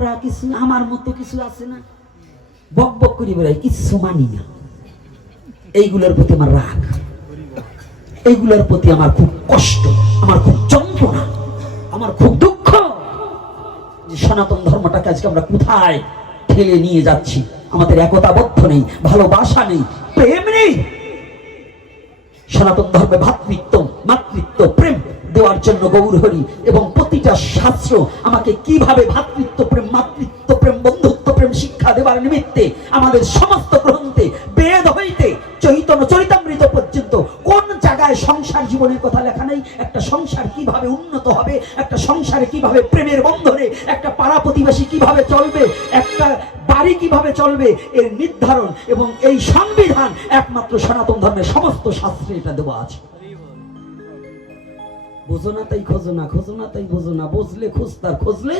আমরা কিছু আমার মতো কিছু আছে না, বক বক করি বেড়াই, কিছু মানি না। এইগুলোর প্রতি আমার রাগ, এইগুলোর প্রতি আমার খুব কষ্ট, আমার খুব যন্ত্রণা, আমার খুব দুঃখ যে সনাতন ধর্মটাকে আজকে আমরা কোথায় ঠেলে নিয়ে যাচ্ছি। আমাদের একতাবদ্ধ নেই, ভালোবাসা নেই, প্রেম নেই। সনাতন ধর্মে ভ্রাতৃত্ব, মাতৃত্ব, প্রেম দেওয়ার জন্য গৌরহরি এবং প্রতিটা শাস্ত্র আমাকে কিভাবে ভ্রাতৃত্ব প্রেম, মাতৃত্ব প্রেম, বন্ধুত্ব প্রেম শিক্ষা দেবার নিমিত্তে আমাদের সমস্ত গ্রন্থে বেদ হইতে চৈতন্য চরিতামৃত পর্যন্ত কোন জায়গায় সংসার জীবনের কথা লেখা নেই? একটা সংসার কিভাবে উন্নত হবে, একটা সংসারে কিভাবে প্রেমের বন্ধনে একটা পাড়া প্রতিবেশী কিভাবে চলবে, একটা বাড়ি কিভাবে চলবে, এর নির্ধারণ এবং এই সংবিধান একমাত্র সনাতন ধর্মের সমস্ত শাস্ত্রে এটা দেওয়া আছে। বোঝো না তাই খোঁজো না, খোঁজো না তাই বোঝো না, বুঝলে খুঁজতার, খুঁজলে